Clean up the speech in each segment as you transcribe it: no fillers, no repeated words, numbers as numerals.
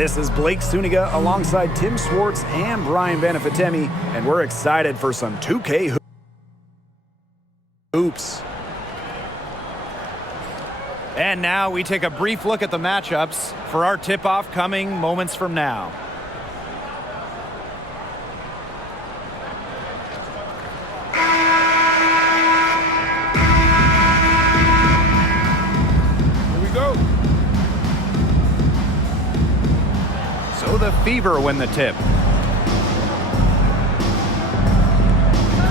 This is Blake Suniga alongside Tim Swartz and Brian Banafitemi, and we're excited for some 2K hoops. And now we take a brief look at the matchups for our tip-off coming moments from now. Here we go. So the Fever win the tip.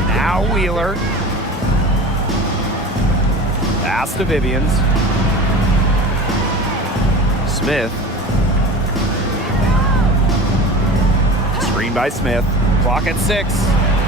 Now Wheeler. Pass to Vivians. Smith. Screen by Smith. Clock at 6.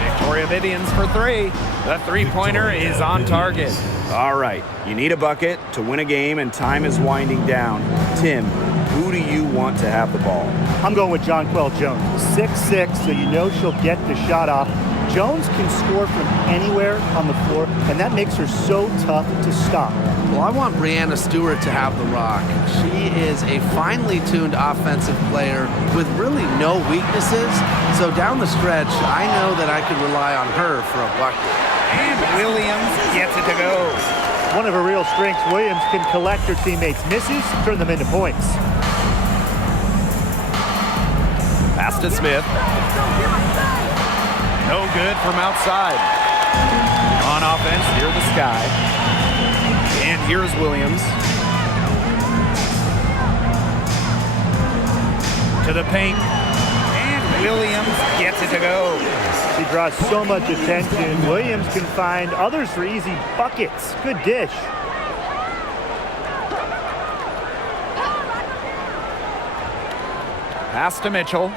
Victoria Vivians for 3. The three-pointer is on target. All right, you need a bucket to win a game, and time is winding down. Tim, who do you want to have the ball? I'm going with Jonquel Jones. 6'6", so you know she'll get the shot off. Jones can score from anywhere on the floor, and that makes her so tough to stop. Well, I want Brianna Stewart to have the rock. She is a finely tuned offensive player with really no weaknesses. So down the stretch, I know that I could rely on her for a bucket. And Williams gets it to go. One of her real strengths, Williams can collect her teammates' misses, turn them into points. Pass to Smith. No good from outside. On offense, near the sky. And here's Williams. To the paint. And Williams gets it to go. She draws so much attention. Williams can find others for easy buckets. Good dish. Pass to Mitchell.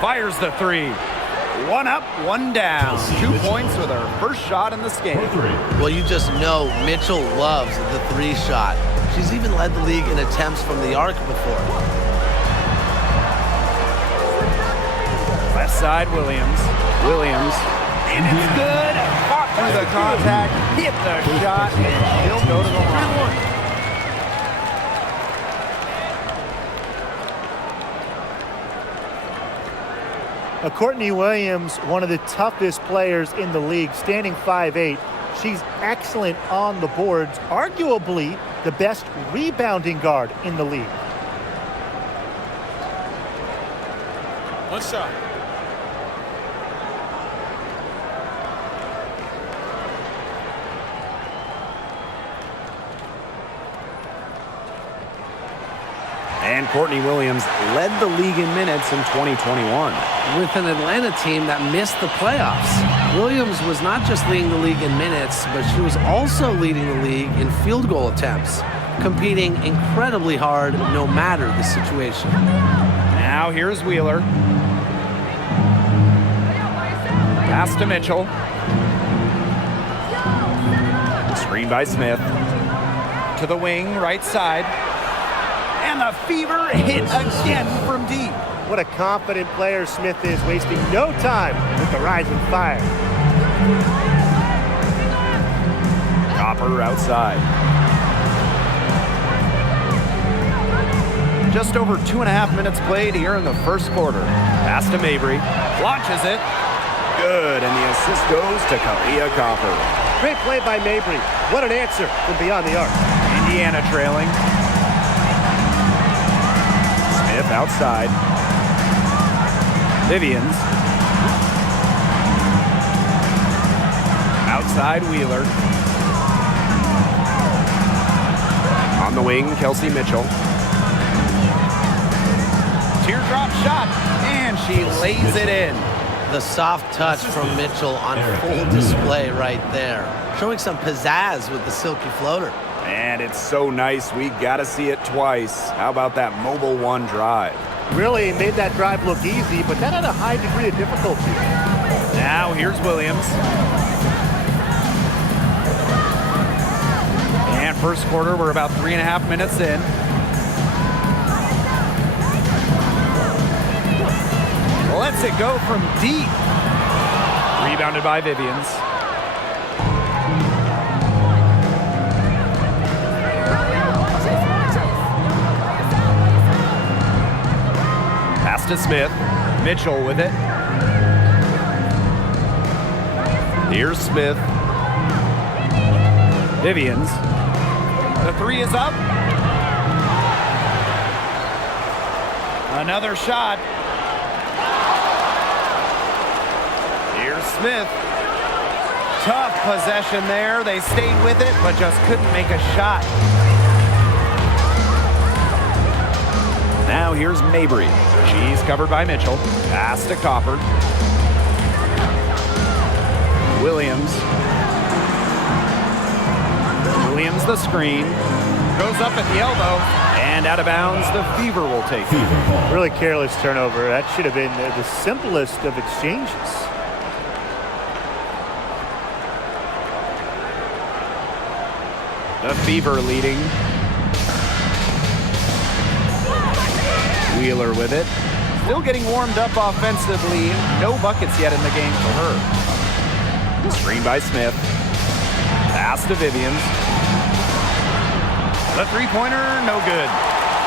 Fires the three. One up, one down. 2 points with her first shot in this game. Well, you just know Mitchell loves the three shot. She's even led the league in attempts from the arc before. Left side, Williams. Williams. And it's good. Fought through the contact, hit the shot, and she'll go to the line. Courtney Williams, one of the toughest players in the league, standing 5'8". She's excellent on the boards, arguably the best rebounding guard in the league. One shot. And Courtney Williams led the league in minutes in 2021. With an Atlanta team that missed the playoffs. Williams was not just leading the league in minutes, but she was also leading the league in field goal attempts, competing incredibly hard no matter the situation. Now here's Wheeler. Pass to Mitchell. Screen by Smith. To the wing, right side. And the Fever hit again from deep. What a confident player Smith is, wasting no time with the rising fire. Copper outside. Just over 2.5 minutes played here in the first quarter. Pass to Mabry. Launches it. Good, and the assist goes to Kalia Copper. Great play by Mabry. What an answer from beyond the arc. Indiana trailing. Smith outside. Vivians. Outside Wheeler. On the wing, Kelsey Mitchell. Teardrop shot, and she lays it in. The soft touch from Mitchell on full display right there. Showing some pizzazz with the silky floater. And it's so nice, we gotta see it twice. How about that mobile one drive? Really made that drive look easy, but that had a high degree of difficulty. Now here's Williams. And first quarter, we're about 3.5 minutes in. Lets it go from deep. Rebounded by Vivians. to Smith. Mitchell with it. Here's Smith. Vivians. The three is up. Another shot. Here's Smith. Tough possession there. They stayed with it, but just couldn't make a shot. Now here's Mabry. She's covered by Mitchell. Pass to Copper. Williams. Williams the screen. Goes up at the elbow. And out of bounds, the Fever will take it. Really careless turnover. That should have been the simplest of exchanges. The Fever leading. Wheeler with it. Still getting warmed up offensively. No buckets yet in the game for her. Screen by Smith. Pass to Vivians. The three-pointer, no good.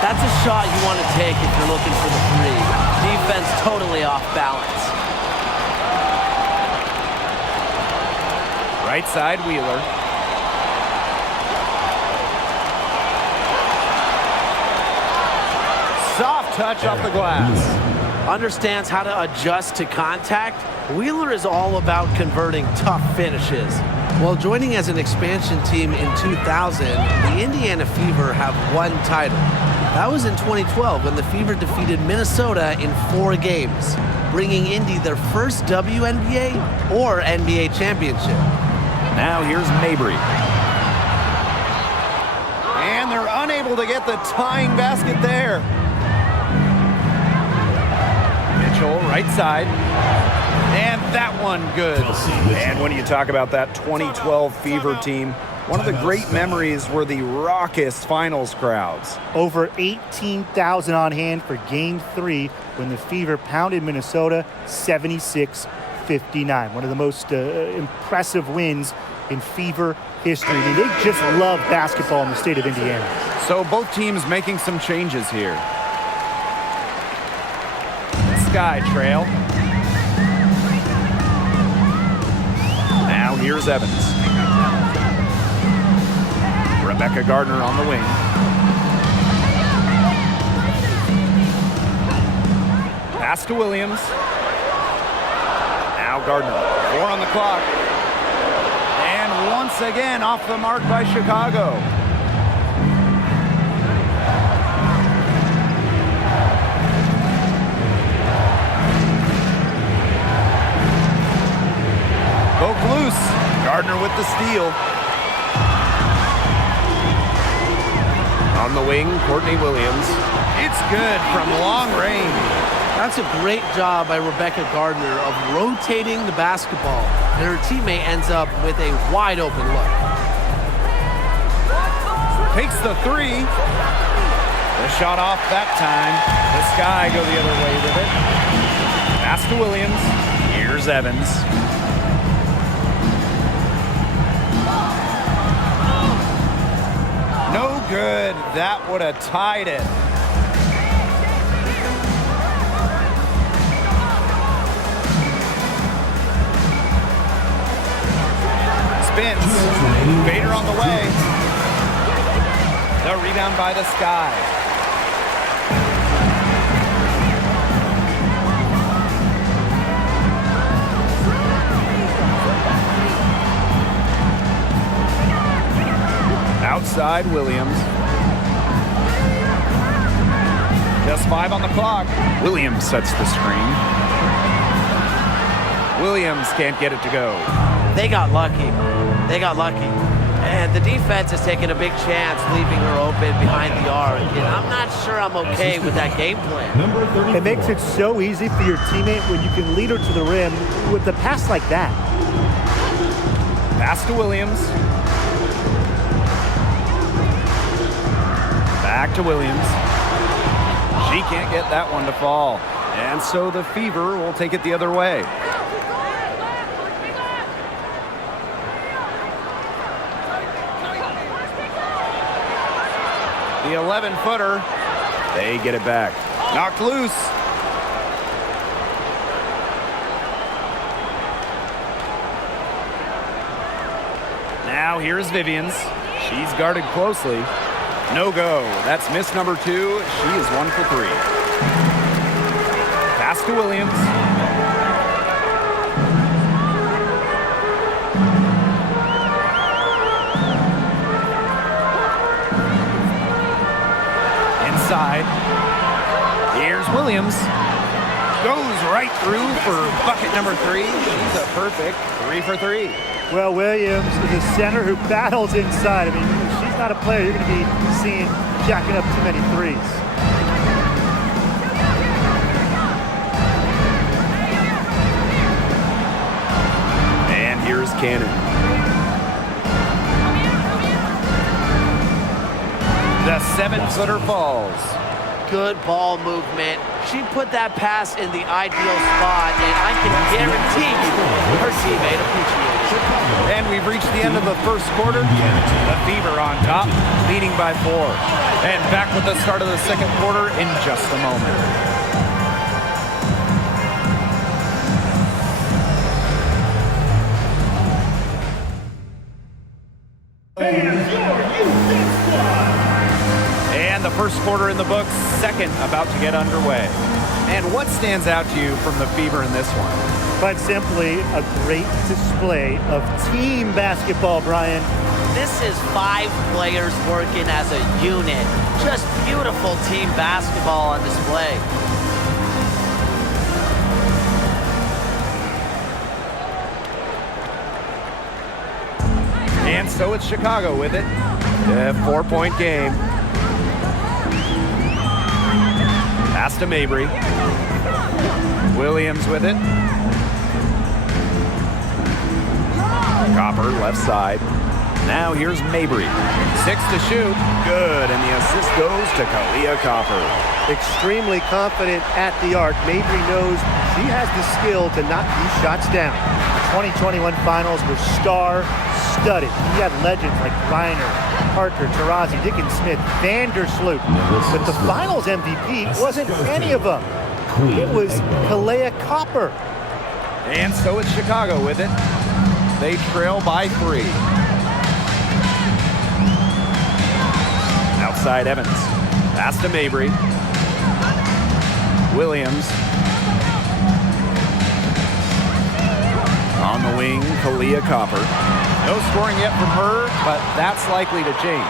That's a shot you want to take if you're looking for the three. Defense totally off balance. Right side, Wheeler. Soft touch off the glass. Understands how to adjust to contact. Wheeler is all about converting tough finishes. While joining as an expansion team in 2000, the Indiana Fever have one title. That was in 2012 when the Fever defeated Minnesota in 4 games, bringing Indy their first WNBA or NBA championship. Now here's Mabry. And they're unable to get the tying basket there. Mitchell, right side. And that one good. And when you talk about that 2012 Fever team, one of the great memories were the raucous finals crowds. Over 18,000 on hand for Game 3 when the Fever pounded Minnesota 76-59. One of the most impressive wins in Fever history. I mean, they just love basketball in the state of Indiana. So both teams making some changes here. Sky trail. Now here's Evans. Rebecca Gardner on the wing. Pass to Williams. Now Gardner. 4 on the clock. And once again off the mark by Chicago. Poke loose. Gardner with the steal. On the wing, Courtney Williams. It's good from long range. That's a great job by Rebecca Gardner of rotating the basketball, and her teammate ends up with a wide open look. Takes the three. The shot off that time. The Sky go the other way with it. Pass to Williams. Here's Evans. No good. That would have tied it. Spins. Vader on the way. The rebound by the Sky. Outside Williams. Just 5 on the clock. Williams sets the screen. Williams can't get it to go. They got lucky. They got lucky. And the defense has taken a big chance leaving her open behind the arc. And I'm not sure I'm okay with that game plan. It makes it so easy for your teammate when you can lead her to the rim with a pass like that. Pass to Williams. Back to Williams. She can't get that one to fall. And so the Fever will take it the other way. The 11-footer. They get it back. Knocked loose. Now here's Vivians. She's guarded closely. No go. That's miss number 2. She is 1 for 3. Pass to Williams. Inside. Here's Williams. Goes right through for bucket number 3. She's a perfect 3 for 3. Well, Williams is a center who battles inside. I mean, she's not a player you're going to be seeing jacking up too many threes. And here's Cannon. The 7-footer falls. Good ball movement. She put that pass in the ideal spot, and I can guarantee you her teammate appreciates it. And we've reached the end of the first quarter. The Fever on top, leading by 4. And back with the start of the second quarter in just a moment. And the first quarter in the books, second about to get underway. And what stands out to you from the Fever in this one? Quite simply, a great display of team basketball, Brian. This is 5 players working as a unit. Just beautiful team basketball on display. And so it's Chicago with it. A 4-point game. Pass to Mabry. Williams with it. Copper, left side. Now here's Mabry. 6 to shoot. Good, and the assist goes to Kalia Copper. Extremely confident at the arc. Mabry knows she has the skill to knock these shots down. The 2021 finals were star-studded. You had legends like Reiner, Parker, Taurasi, Dickens Smith, Vandersloot. But the finals MVP wasn't any of them. It was Kalia Copper. And so it's Chicago with it. They trail by 3. Outside Evans. Pass to Mabry. Williams. On the wing, Kalia Copper. No scoring yet from her, but that's likely to change.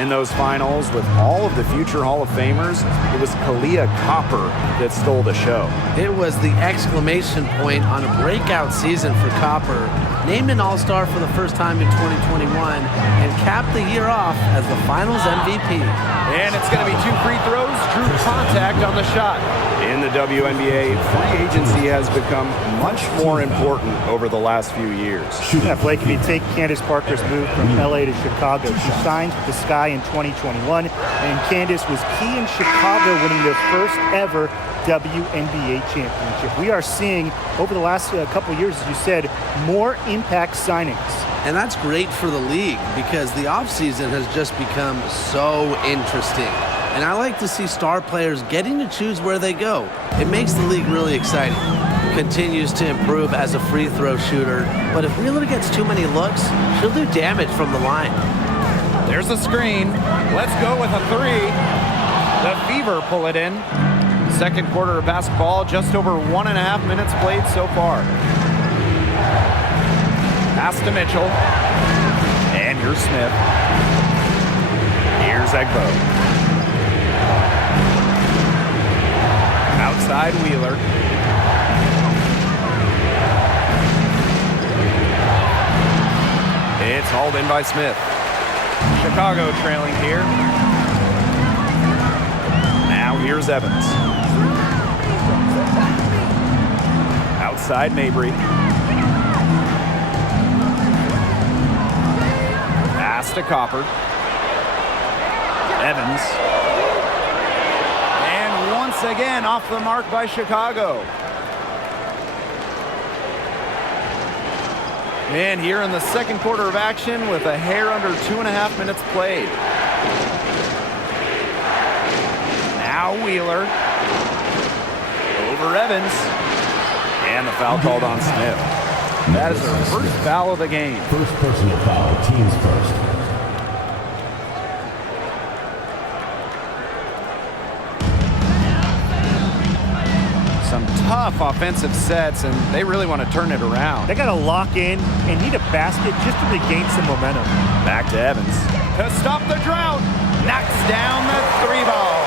In those finals, with all of the future Hall of Famers, it was Kalia Copper that stole the show. It was the exclamation point on a breakout season for Copper. Named an All-Star for the first time in 2021 and capped the year off as the Finals MVP. And it's going to be 2 free throws, drew contact on the shot. In the WNBA, free agency has become much more important over the last few years. Yeah, Blake, if you take Candace Parker's move from LA to Chicago, she signed with the Sky in 2021, and Candace was key in Chicago winning their first ever WNBA championship. We are seeing, over the last couple of years, as you said, more impact signings. And that's great for the league because the offseason has just become so interesting. And I like to see star players getting to choose where they go. It makes the league really exciting. Continues to improve as a free throw shooter, but if Wheeler gets too many looks, she'll do damage from the line. There's a screen. Let's go with a 3. The Fever pull it in. Second quarter of basketball, just over 1.5 minutes played so far. Pass to Mitchell. And here's Smith. Here's Egbo. Outside Wheeler. It's hauled in by Smith. Chicago trailing here. Now here's Evans. Outside Mabry. Pass to Copper. Evans. And once again off the mark by Chicago. And here in the second quarter of action with a hair under 2.5 minutes played. Now Wheeler. Over Evans. And the foul called on Smith. That is her first foul of the game. First personal foul, teams first. Some tough offensive sets, and they really want to turn it around. They got to lock in and need a basket just to regain some momentum. Back to Evans. To stop the drought. Knocks down the 3-ball.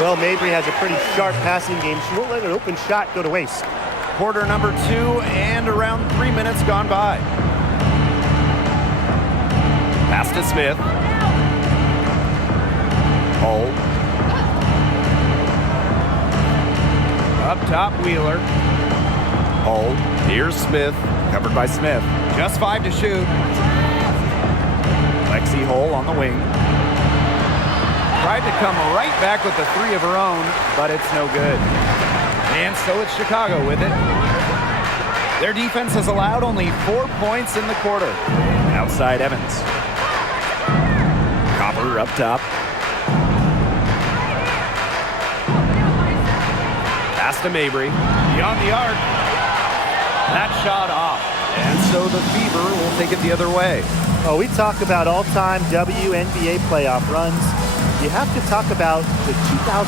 Well, Mabry has a pretty sharp passing game. She won't let an open shot go to waste. Quarter number 2 and around 3 minutes gone by. Pass to Smith. Hull. Up top, Wheeler. Hull. Here's Smith. Covered by Smith. Just 5 to shoot. Lexi Hull on the wing. Tried to come right back with the 3 of her own, but it's no good. And so it's Chicago with it. Their defense has allowed only 4 points in the quarter. Outside Evans. Copper up top. Pass to Mabry. Beyond the arc. That shot off. And so the Fever will take it the other way. Oh, we talk about all-time WNBA playoff runs. You have to talk about the 2014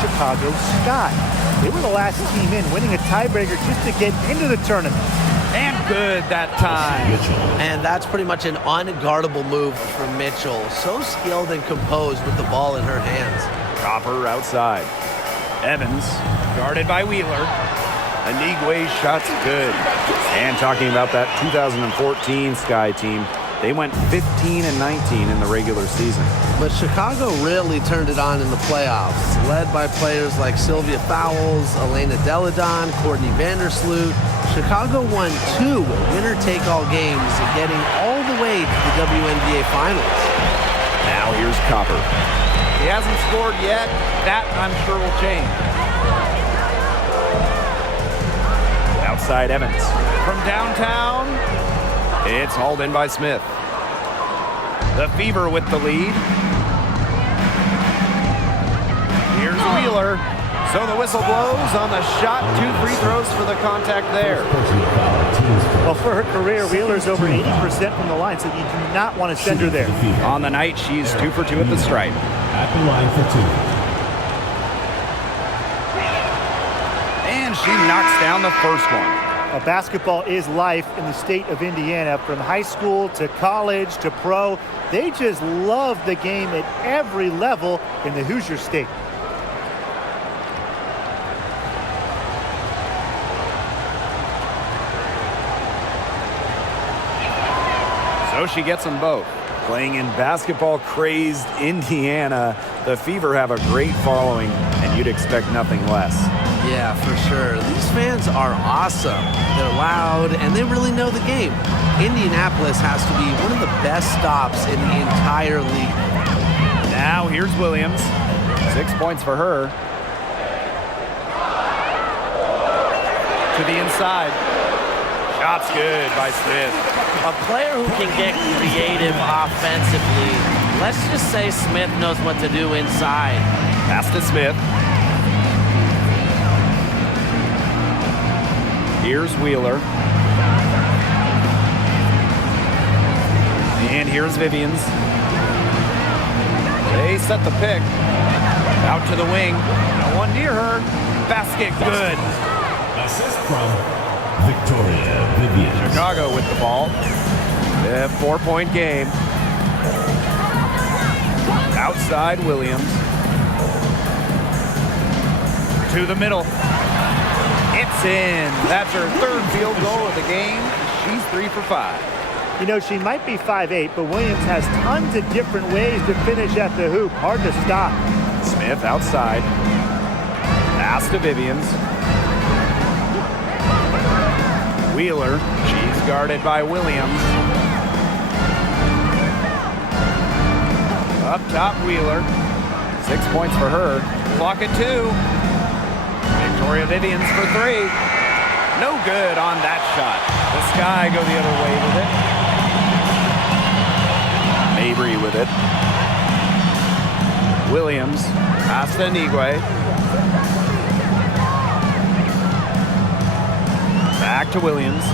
Chicago Sky. They were the last team in, winning a tiebreaker just to get into the tournament. And good that time. And that's pretty much an unguardable move from Mitchell. So skilled and composed with the ball in her hands. Copper outside. Evans, guarded by Wheeler. Anigwe's shot's good. And talking about that 2014 Sky team, they went 15-19 in the regular season. But Chicago really turned it on in the playoffs, led by players like Sylvia Fowles, Elena Deladon, Courtney Vandersloot. Chicago won 2 winner-take-all games, getting all the way to the WNBA Finals. Now here's Copper. He hasn't scored yet. That, I'm sure, will change. Outside Evans. From downtown, it's hauled in by Smith. The Fever with the lead. Here's Wheeler. So the whistle blows on the shot. 2 free throws for the contact there. Well, for her career, Wheeler's over 80% from the line, so you do not want to send her there. On the night, she's 2 for 2 at the stripe. At the line for 2. And she knocks down the first one. Basketball is life in the state of Indiana. From high school to college to pro, they just love the game at every level in the Hoosier State. So she gets them both. Playing in basketball-crazed Indiana, the Fever have a great following, and you'd expect nothing less. Yeah, for sure. These fans are awesome. They're loud, and they really know the game. Indianapolis has to be one of the best stops in the entire league. Now here's Williams. 6 points for her. To the inside. Shot's good by Smith. A player who can get creative offensively. Let's just say Smith knows what to do inside. Pass to Smith. Here's Wheeler. And here's Vivians. They set the pick. Out to the wing. No one near her. Basket good. Assist from Victoria Vivian. Chicago with the ball. A 4-point game. Outside Williams. To the middle. It's in. That's her 3rd field goal of the game. She's 3 for 5. You know, she might be 5'8", but Williams has tons of different ways to finish at the hoop. Hard to stop. Smith outside. Pass to Vivians. Wheeler. She's guarded by Williams. Up top, Wheeler. 6 points for her. Clock at 2. Victoria Vivians for 3. No good on that shot. The Sky go the other way with it. Mabry with it. Williams. Pass to Anigwe. Back to Williams.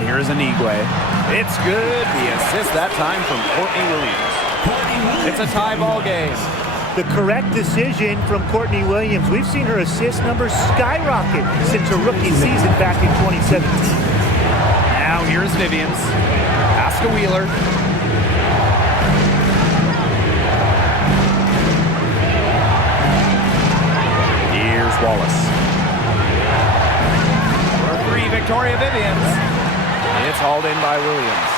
And here's Anigwe. It's good. The assist that time from Courtney Williams. It's a tie ball game. The correct decision from Courtney Williams. We've seen her assist numbers skyrocket since her rookie season back in 2017. Now here's Vivians. Pass to Wheeler. Here's Wallace. For 3, Victoria Vivians. It's hauled in by Williams.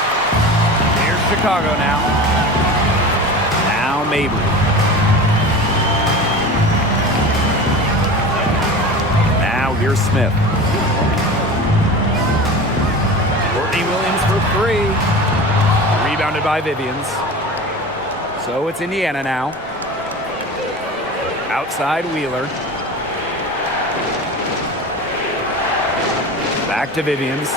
Here's Chicago now. Now Mabry. Now here's Smith. Courtney Williams for 3. Rebounded by Vivians. So it's Indiana now. Outside Wheeler. Back to Vivians.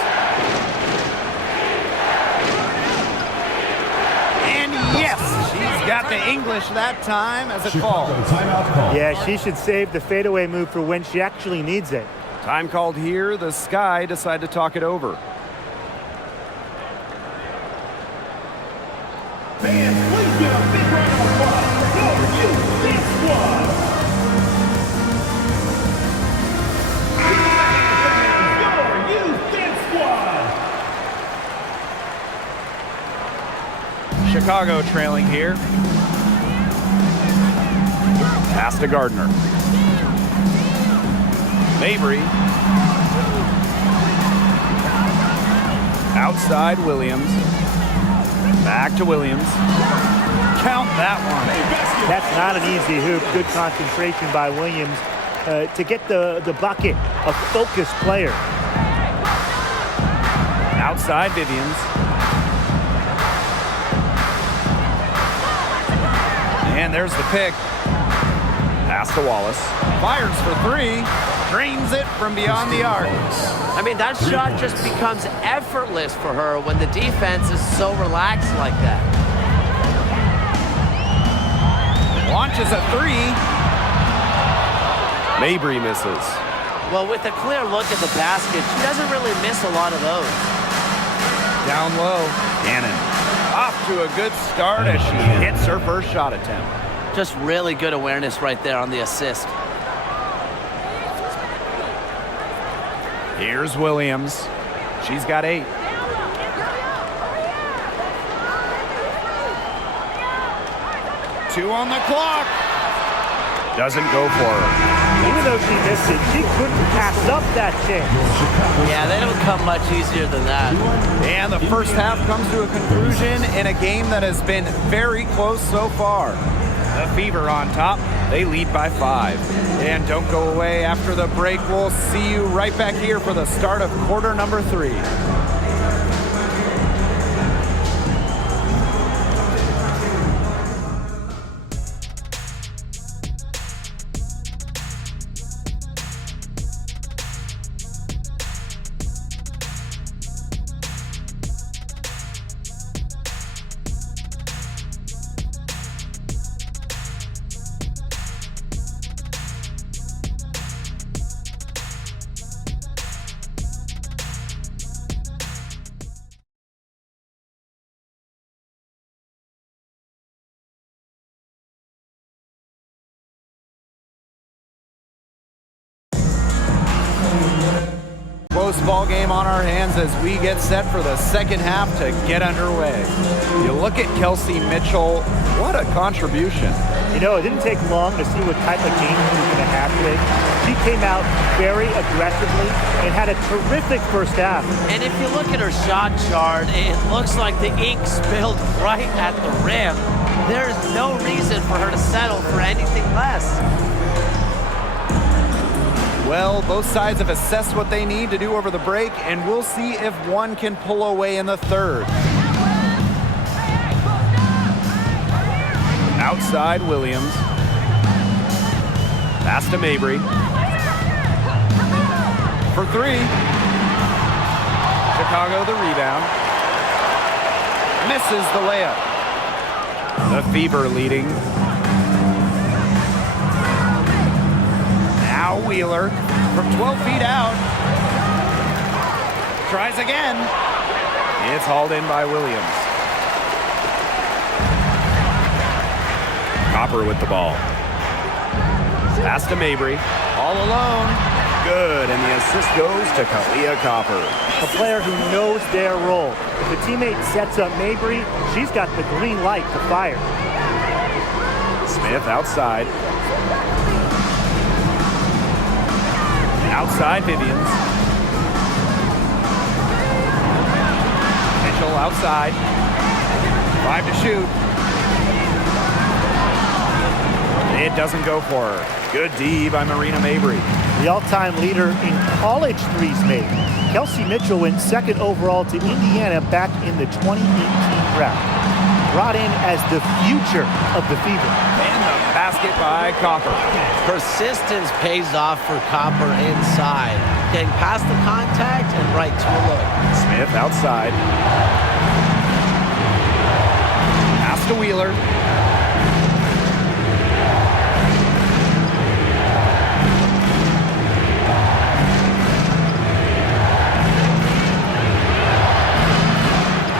And yes, she's got the English that time as a call. Timeout call. Yeah, she should save the fadeaway move for when she actually needs it. Time called here. The Sky decide to talk it over. Fans, please give a big round of applause for your youth dance squad. Your youth dance squad. Chicago trailing here. Pass to Gardner. Mabry. Outside Williams. Back to Williams. Count that one. That's not an easy hoop. Good concentration by Williams to get the bucket. A focused player. Outside Vivians. And there's the pick. Pass to Wallace. Fires for 3. Drains it from beyond the arc. I mean, that shot just becomes effortless for her when the defense is so relaxed like that. Launches a 3. Mabry misses. Well, with a clear look at the basket, she doesn't really miss a lot of those. Down low. Cannon. Off to a good start as she hits her first shot attempt. Just really good awareness right there on the assist. Here's Williams. She's got 8. Two on the clock. Doesn't go for her. Even though she missed it, she couldn't pass up that chance. Yeah, they don't come much easier than that. And the first half comes to a conclusion in a game that has been very close so far. The Fever on top. They lead by 5. And don't go away after the break. We'll see you right back here for the start of quarter number 3. Close ball game on our hands as we get set for the second half to get underway. You look at Kelsey Mitchell, what a contribution. You know, it didn't take long to see what type of game she was going to have today. She came out very aggressively and had a terrific first half. And if you look at her shot chart, it looks like the ink spilled right at the rim. There is no reason for her to settle for anything less. Well, both sides have assessed what they need to do over the break, and we'll see if one can pull away in the third. Outside Williams. Pass to Mabry. For 3. Chicago the rebound. Misses the layup. The Fever leading. Now Wheeler from 12 feet out. Tries again. It's hauled in by Williams. Copper with the ball. Pass to Mabry. All alone. Good, and the assist goes to Kalia Copper. A player who knows their role. If a teammate sets up Mabry, she's got the green light to fire. Smith outside. Outside Vivians. Mitchell outside. 5 to shoot. It doesn't go for her. Good D by Marina Mabry. The all-time leader in college threes made. Kelsey Mitchell went second overall to Indiana back in the 2018 draft. Brought in as the future of the Fever. And the basket by Copper. Persistence pays off for Copper inside. Getting past the contact and right to a look. Smith outside. Pass to Wheeler.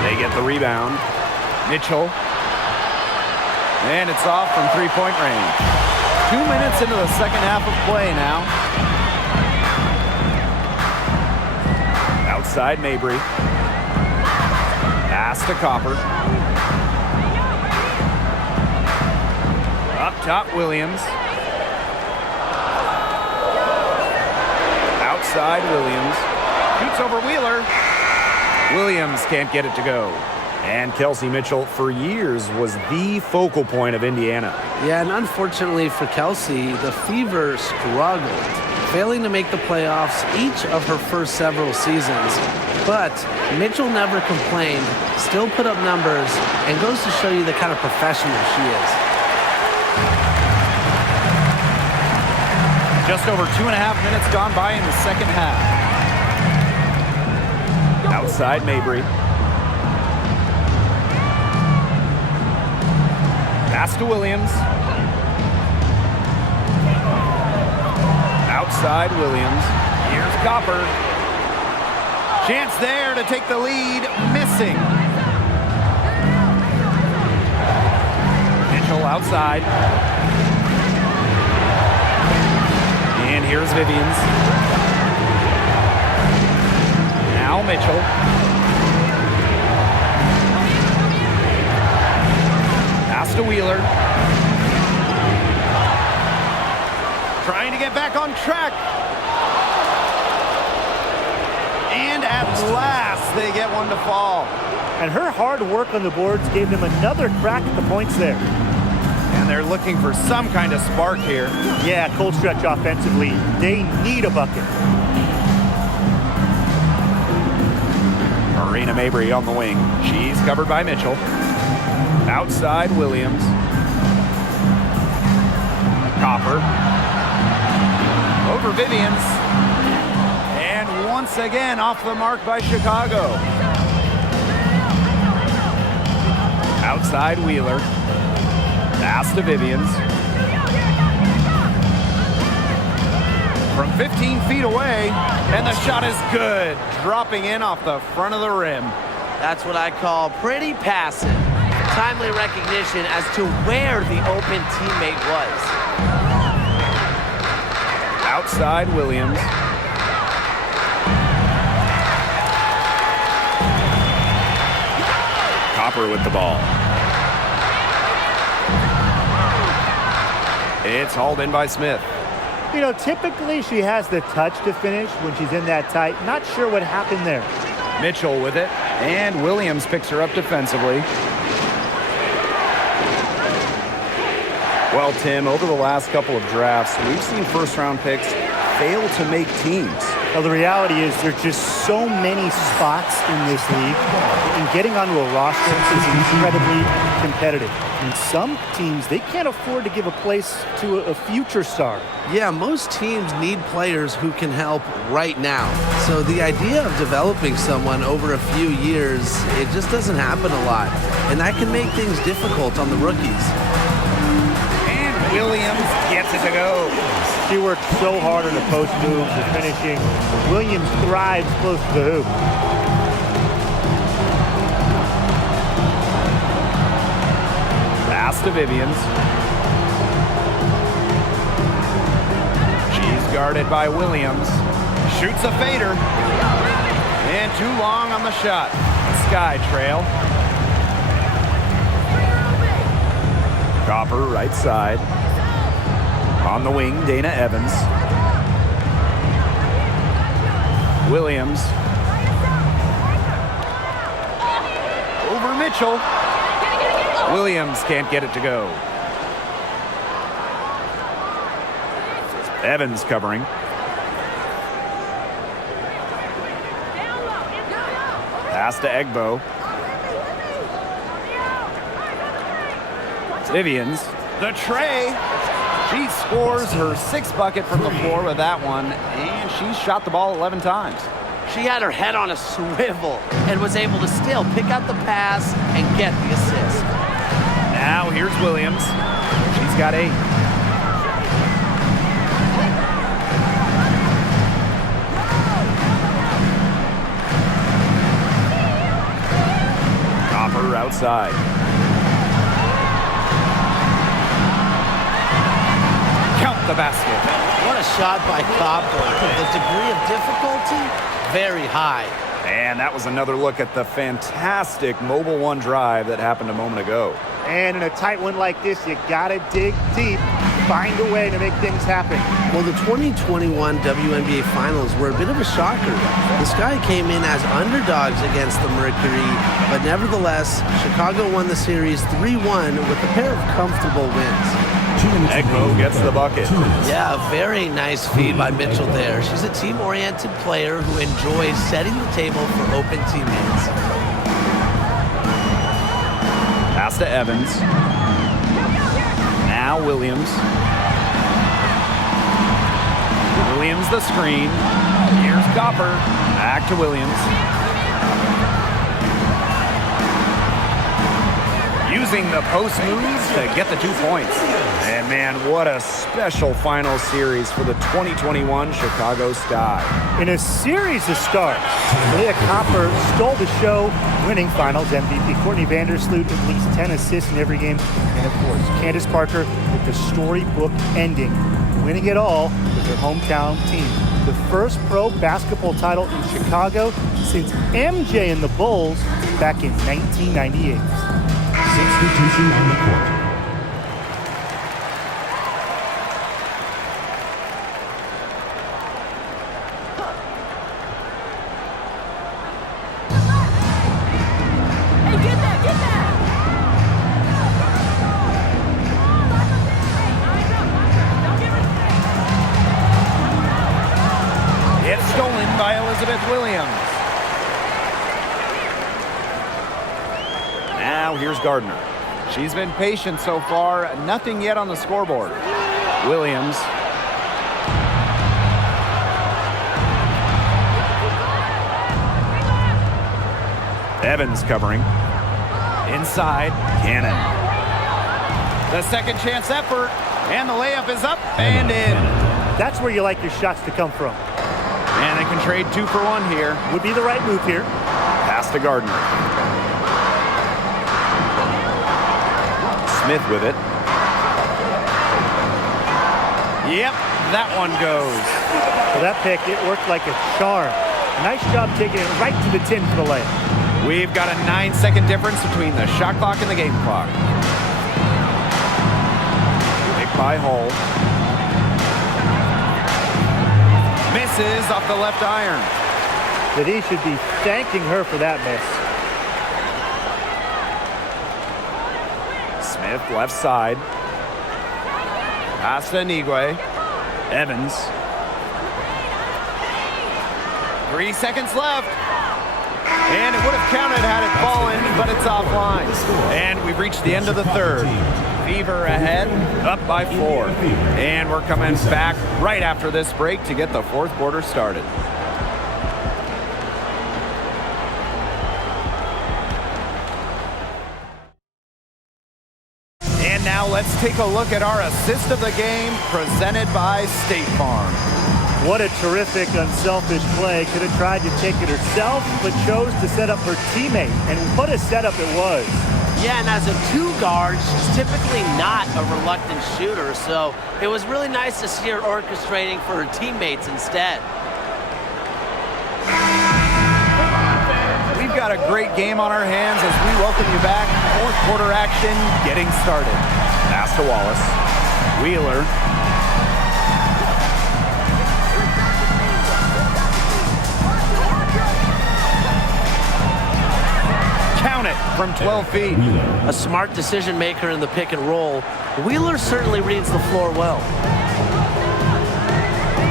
They get the rebound. Mitchell. And it's off from three-point range. 2 minutes into the second half of play now. Outside Mabry. Pass to Copper. Up top Williams. Outside Williams. Shoots over Wheeler. Williams can't get it to go. And Kelsey Mitchell, for years, was the focal point of Indiana. Yeah, and unfortunately for Kelsey, the Fever struggled, failing to make the playoffs each of her first several seasons. But Mitchell never complained, still put up numbers, and goes to show you the kind of professional she is. Just over 2.5 minutes gone by in the second half. Outside Mabry. Pass to Williams. Outside Williams. Here's Copper. Chance there to take the lead. Missing. Mitchell outside. And here's Vivians. Now Mitchell. Pass to Wheeler. Trying to get back on track. And at last they get one to fall. And her hard work on the boards gave them another crack at the points there. And they're looking for some kind of spark here. Yeah, cold stretch offensively. They need a bucket. Marina Mabry on the wing. She's covered by Mitchell. Outside Williams. Copper. Over Vivians. And once again off the mark by Chicago. Outside Wheeler. Pass to Vivians. From 15 feet away, and the shot is good. Dropping in off the front of the rim. That's what I call pretty passive. Timely recognition as to where the open teammate was. Outside Williams. Copper with the ball. It's hauled in by Smith. You know, typically she has the touch to finish when she's in that tight. Not sure what happened there. Mitchell with it, and Williams picks her up defensively. Well, Tim, over the last couple of drafts, we've seen first-round picks fail to make teams. Well, the reality is there's just so many spots in this league, and getting onto a roster is incredibly competitive. And some teams, they can't afford to give a place to a future star. Yeah, most teams need players who can help right now. So the idea of developing someone over a few years, it just doesn't happen a lot. And that can make things difficult on the rookies. And Williams gets it to go. She worked so hard on the post moves and finishing. Williams thrives close to the hoop. Pass to Vivians. She's guarded by Williams. Shoots a fader. And too long on the shot. Sky trail. Copper, right side. On the wing, Dana Evans. Williams. Over Mitchell. Williams can't get it to go. Evans covering. Pass to Egbo. Vivians. The tray. She scores her 6th bucket from the floor with that one, and she shot the ball 11 times. She had her head on a swivel and was able to still pick out the pass and get the assist. Now here's Williams. She's got 8. Copper outside. Count the basket. What a shot by Copper. The degree of difficulty, very high. And that was another look at the fantastic Mobile One drive that happened a moment ago. And in a tight one like this, you gotta dig deep, find a way to make things happen. Well, the 2021 WNBA Finals were a bit of a shocker. The Sky came in as underdogs against the Mercury, but nevertheless, Chicago won the series 3-1 with a pair of comfortable wins. Egbo gets the bucket. Yeah, a very nice feed by Mitchell there. She's a team-oriented player who enjoys setting the table for open teammates. Pass to Evans. Now Williams. Williams the screen. Here's Copper. Back to Williams. Using the post moves to get the 2 points. And man, what a special final series for the 2021 Chicago Sky. In a series of starts, Leah Copper stole the show, winning Finals MVP. Courtney Vandersloot, at least 10 assists in every game. And of course, Candace Parker with the storybook ending, winning it all with her hometown team. The first pro basketball title in Chicago since MJ and the Bulls back in 1998. Substitution on the court. It's stolen by Elizabeth Williams. Now here's Gardner. She's been patient so far. Nothing yet on the scoreboard. Williams. Evans covering. Inside. Cannon. The second chance effort. And the layup is up and in. That's where you like your shots to come from. And they can trade 2 for 1 here. Would be the right move here. Pass to Gardner. Smith with it. Yep, that one goes. For that pick, it worked like a charm. Nice job taking it right to the tin for the layup. We've got a 9-second difference between the shot clock and the game clock. Pick by Hull. Misses off the left iron. That he should be thanking her for that miss. Smith left side. Pass to Nigwe. Evans. 3 seconds left. And it would have counted had it fallen, but it's offline. And we've reached the end of the third. Fever ahead, up by 4. And we're coming back right after this break to get the fourth quarter started. And now let's take a look at our assist of the game presented by State Farm. What a terrific, unselfish play. Could have tried to take it herself, but chose to set up her teammate. And what a setup it was. Yeah, and as a two guard, she's typically not a reluctant shooter, so it was really nice to see her orchestrating for her teammates instead. We've got a great game on our hands as we welcome you back. Fourth quarter action getting started. Pass to Wallace. Wheeler. Count it from 12 feet. A smart decision maker in the pick and roll. Wheeler certainly reads the floor well.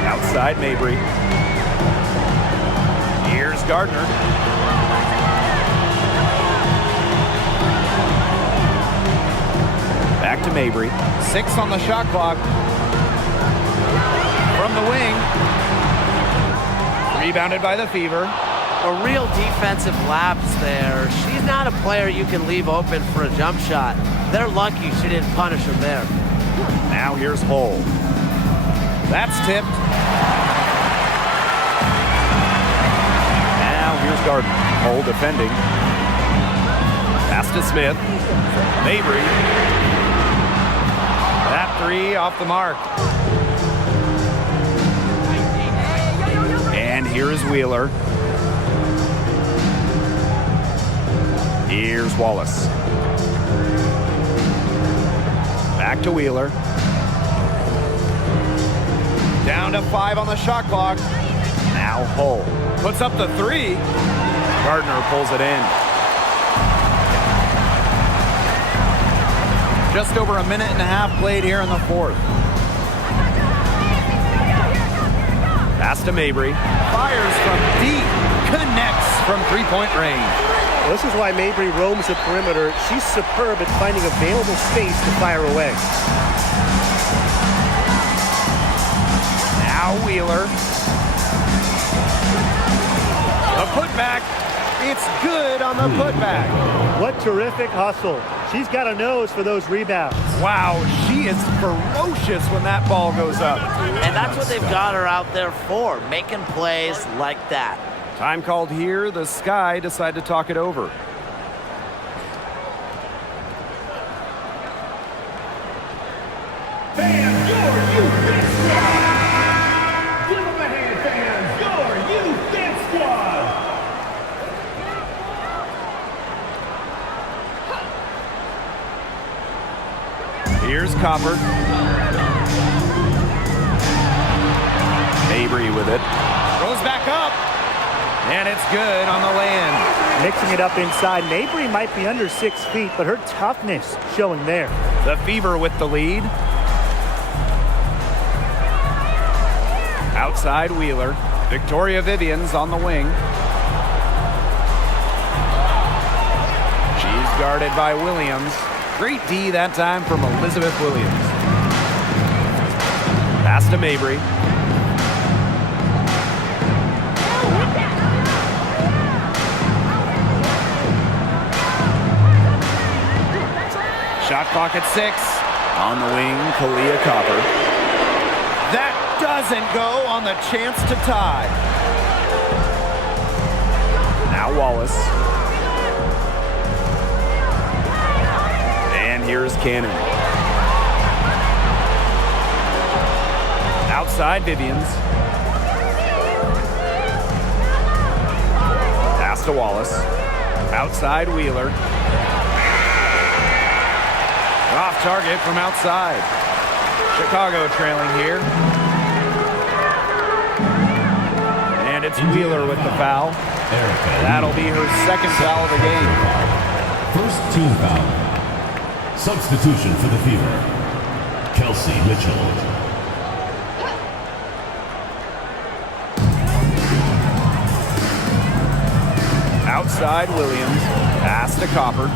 Outside Mabry. Here's Gardner. Back to Mabry. 6 on the shot clock. From the wing. Rebounded by the Fever. A real defensive lapse there. She's not a player you can leave open for a jump shot. They're lucky she didn't punish him there. Now here's Hull. That's tipped. Now here's Gardner. Hull defending. Pass to Smith. Mabry. That three off the mark. And here's Wheeler. Here's Wallace. Back to Wheeler. Down to 5 on the shot clock. Now Hull puts up the 3. Gardner pulls it in. Just over a minute and a half played here in the fourth. Pass to Mabry. Fires from deep. Connects from three-point range. Well, this is why Mabry roams the perimeter. She's superb at finding available space to fire away. Now Wheeler. A putback. It's good on the putback. What terrific hustle. She's got a nose for those rebounds. Wow, she is ferocious when that ball goes up. And that's what they've got her out there for, making plays like that. Time called here. The Sky decide to talk it over. Fans, your youth dance squad! Give them a hand, fans! Your youth dance squad! Here's Copper. Mabry with it. Goes back up. And it's good on the land. Mixing it up inside. Mabry might be under 6 feet, but her toughness showing there. The Fever with the lead. Outside Wheeler. Victoria Vivian's on the wing. She's guarded by Williams. Great D that time from Elizabeth Williams. Pass to Mabry. Shot clock at 6. On the wing, Kalia Copper. That doesn't go on the chance to tie. Now Wallace. And here's Cannon. Outside Vivians. Pass to Wallace. Outside Wheeler. Off target from outside. Chicago trailing here. And it's Wheeler with the foul. That'll be her second foul of the game. First team foul. Substitution for the Fever. Kelsey Mitchell. Outside Williams. Pass to Copper.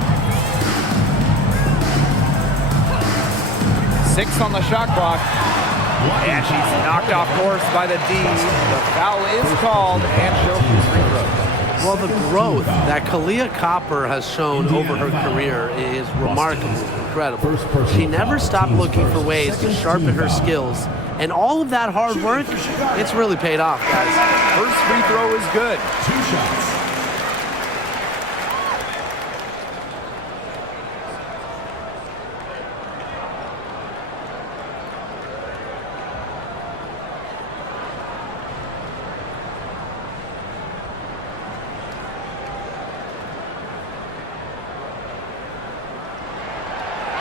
6 on the shot clock. And she's knocked off course by the D. The foul is called and she'll shoot free throws. Well, the growth that Kalia Copper has shown over her career is remarkable, incredible. She never stopped looking for ways to sharpen her skills. And all of that hard work, it's really paid off, guys. First free throw is good. 2 shots.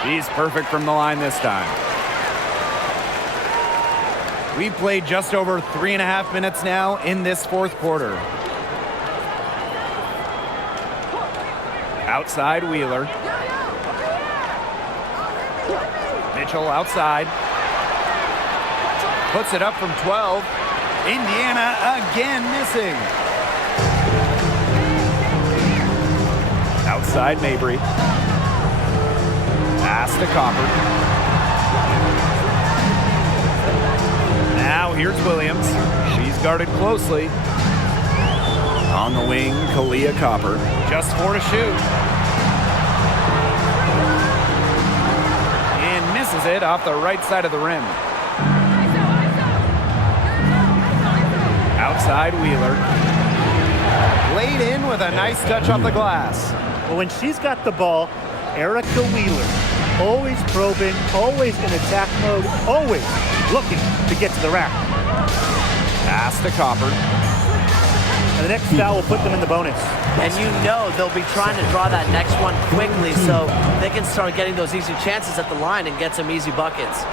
She's perfect from the line this time. We've played just over 3.5 minutes now in this fourth quarter. Outside Wheeler. Mitchell outside. Puts it up from 12. Indiana again missing. Outside Mabry. Pass to Copper. Now here's Williams. She's guarded closely. On the wing, Kalia Copper. Just 4 to shoot. And misses it off the right side of the rim. Outside Wheeler. Laid in with a nice touch off the glass. Well, when she's got the ball, Erica Wheeler, always probing, always in attack mode, always looking to get to the rack. Pass to Copper. And the next foul will put them in the bonus. And you know they'll be trying to draw that next one quickly so they can start getting those easy chances at the line and get some easy buckets.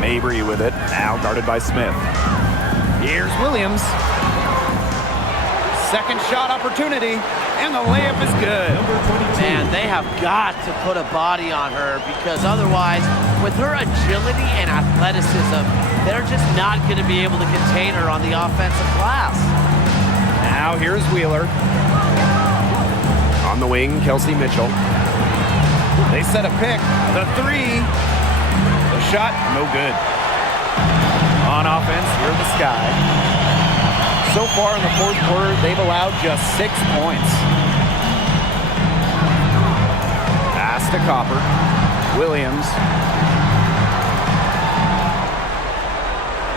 Mabry with it, now guarded by Smith. Here's Williams. Second shot opportunity, and the layup is good. Man, they have got to put a body on her because otherwise, with her agility and athleticism, they're just not going to be able to contain her on the offensive glass. Now here's Wheeler. On the wing, Kelsey Mitchell. They set a pick. The three. The shot, no good. On offense, here in the Sky. So far in the fourth quarter, they've allowed just 6 points. Pass to Copper. Williams.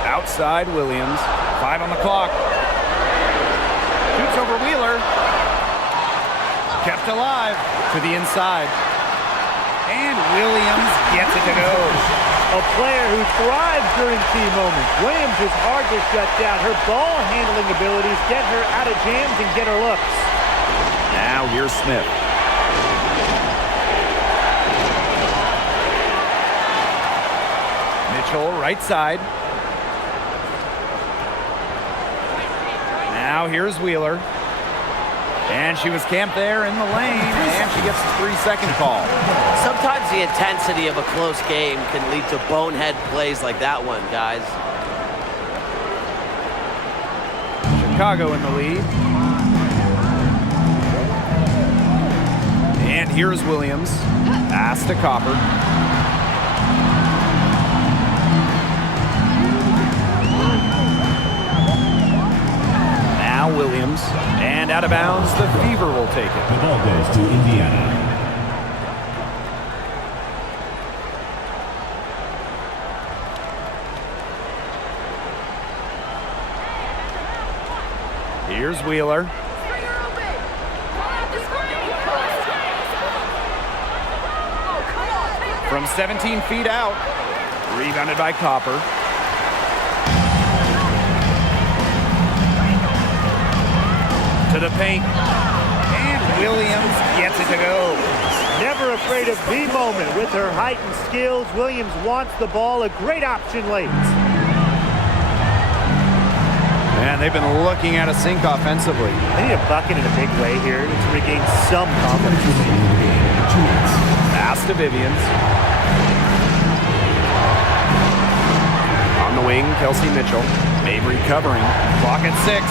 Outside Williams. 5 on the clock. Shoots over Wheeler. Kept alive to the inside. And Williams gets it to go. A player who thrives during key moments. Williams is hard to shut down. Her ball handling abilities get her out of jams and get her looks. Now here's Smith. Mitchell, right side. Now here's Wheeler. And she was camped there in the lane, and she gets a 3-second call. Sometimes the intensity of a close game can lead to bonehead plays like that one, guys. Chicago in the lead. And here's Williams. Pass to Copper. Now Williams. And out of bounds, the Fever will take it. The ball goes to Indiana. Here's Wheeler. From 17 feet out. Rebounded by Copper. To the paint. And Williams gets it to go. Never afraid of the moment with her heightened skills. Williams wants the ball, a great option late. Man, they've been looking at a sink offensively. They need a bucket in a big way here to regain some confidence. Pass to Vivians. On the wing, Kelsey Mitchell. Mabry covering. Clock at 6.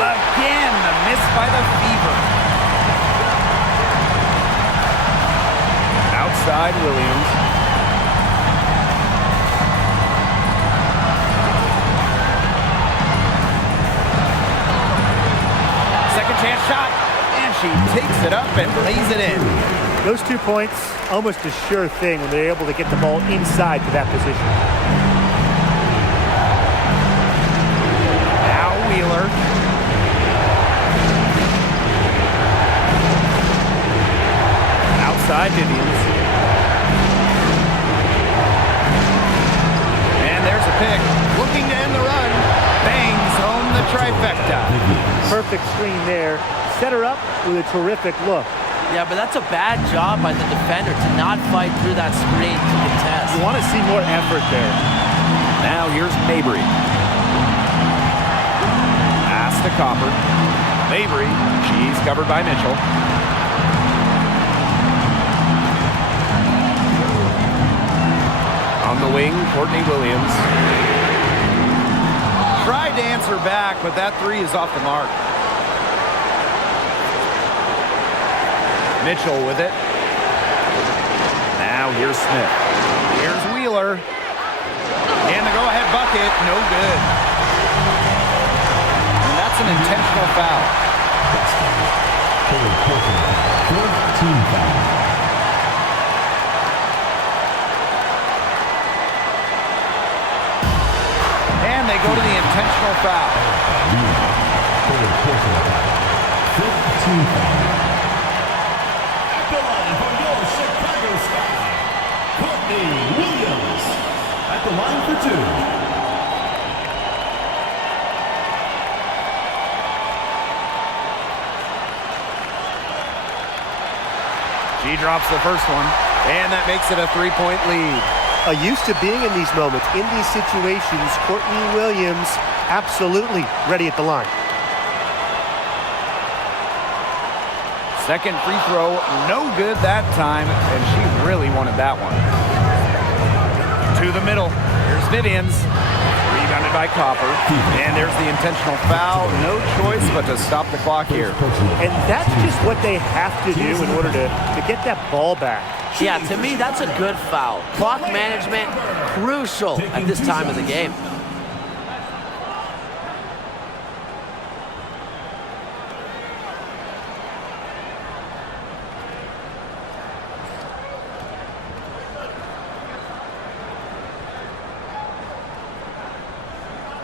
Again, the miss by the Fever. Outside Williams. Second chance shot, and she takes it up and lays it in. Those 2 points, almost a sure thing when they're able to get the ball inside to that position. Now Wheeler. Outside Vivians. And trifecta. Perfect screen there. Set her up with a terrific look. Yeah, but that's a bad job by the defender to not fight through that screen to contest. You want to see more effort there. Now here's Mabry. Pass to Copper. Mabry, she's covered by Mitchell. On the wing, Courtney Williams. Tried to answer back, but that three is off the mark. Mitchell with it. Now here's Smith. Here's Wheeler. And the go-ahead bucket, no good. And that's an intentional foul. Team foul. And they go to the intentional foul. Team foul. At the line for your Chicago Sky, Courtney Williams. At the line for two. She drops the first one, and that makes it a three-point lead. Used to being in these moments, in these situations, Courtney Williams absolutely ready at the line. Second free throw, no good that time, and she really wanted that one. To the middle, here's Vivians. Rebounded by Copper, and there's the intentional foul. No choice but to stop the clock here. And that's just what they have to do in order to get that ball back. Yeah, to me, that's a good foul. Clock management, crucial at this time of the game.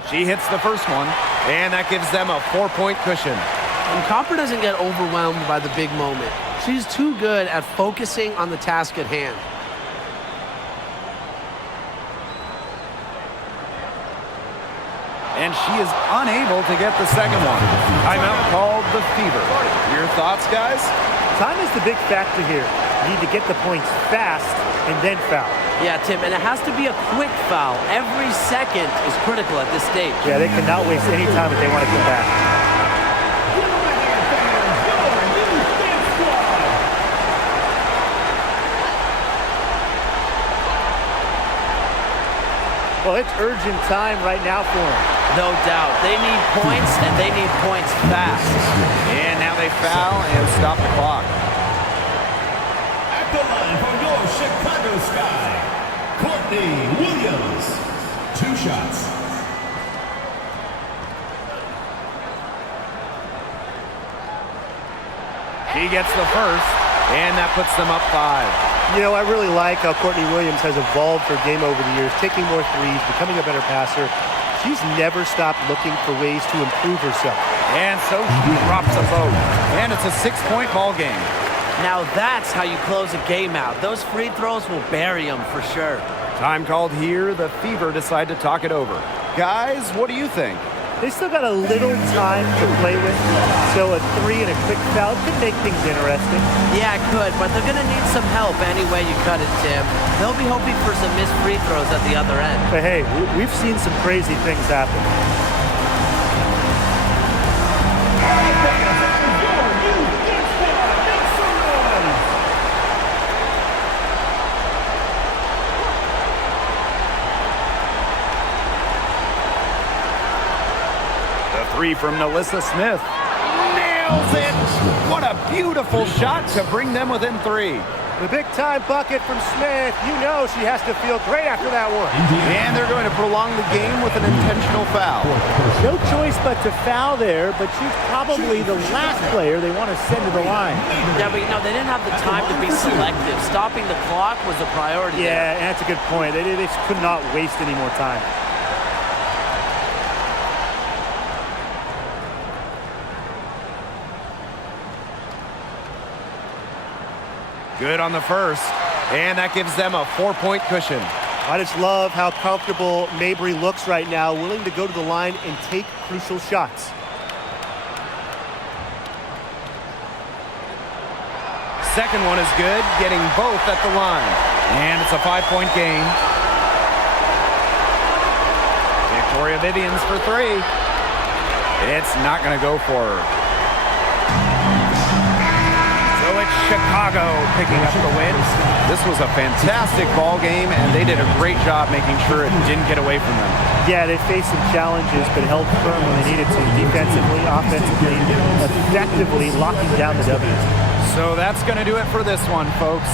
She hits the first one, and that gives them a 4-point cushion. And Copper doesn't get overwhelmed by the big moment. She's too good at focusing on the task at hand. And she is unable to get the second one. Timeout called the Fever. Your thoughts, guys? Time is the big factor here. You need to get the points fast and then foul. Yeah, Tim, and it has to be a quick foul. Every second is critical at this stage. Yeah, they cannot waste any time if they want to come back. Well, it's urgent time right now for them. No doubt. They need points, and they need points fast. And now they foul and stop the clock. At the line for your Chicago Sky, Courtney Williams. 2 shots. He gets the first, and that puts them up 5. You know, I really like how Courtney Williams has evolved her game over the years, taking more threes, becoming a better passer. She's never stopped looking for ways to improve herself. And so she drops them both. And it's a 6-point ball game. Now that's how you close a game out. Those free throws will bury them for sure. Time called here. The Fever decide to talk it over. Guys, what do you think? They still got a little time to play with, so a 3 and a quick foul could make things interesting. Yeah, it could, but they're going to need some help any way you cut it, Tim. They'll be hoping for some missed free throws at the other end. But hey, we've seen some crazy things happen. Three from Nalissa Smith. Nails it! What a beautiful shot to bring them within 3. The big-time bucket from Smith. You know she has to feel great after that one. And they're going to prolong the game with an intentional foul. No choice but to foul there, but she's probably the last player they want to send to the line. Yeah, but you know, they didn't have the time to be selective. Stopping the clock was a priority there. Yeah, and that's a good point. They just could not waste any more time. Good on the first, and that gives them a 4-point cushion. I just love how comfortable Mabry looks right now, willing to go to the line and take crucial shots. Second one is good, getting both at the line. And it's a 5-point game. Victoria Vivians for three. It's not going to go for her. So it's Chicago picking up the win. This was a fantastic ball game, and they did a great job making sure it didn't get away from them. Yeah, they faced some challenges, but held firm when they needed to. Defensively, offensively, effectively locking down the W. So that's going to do it for this one, folks.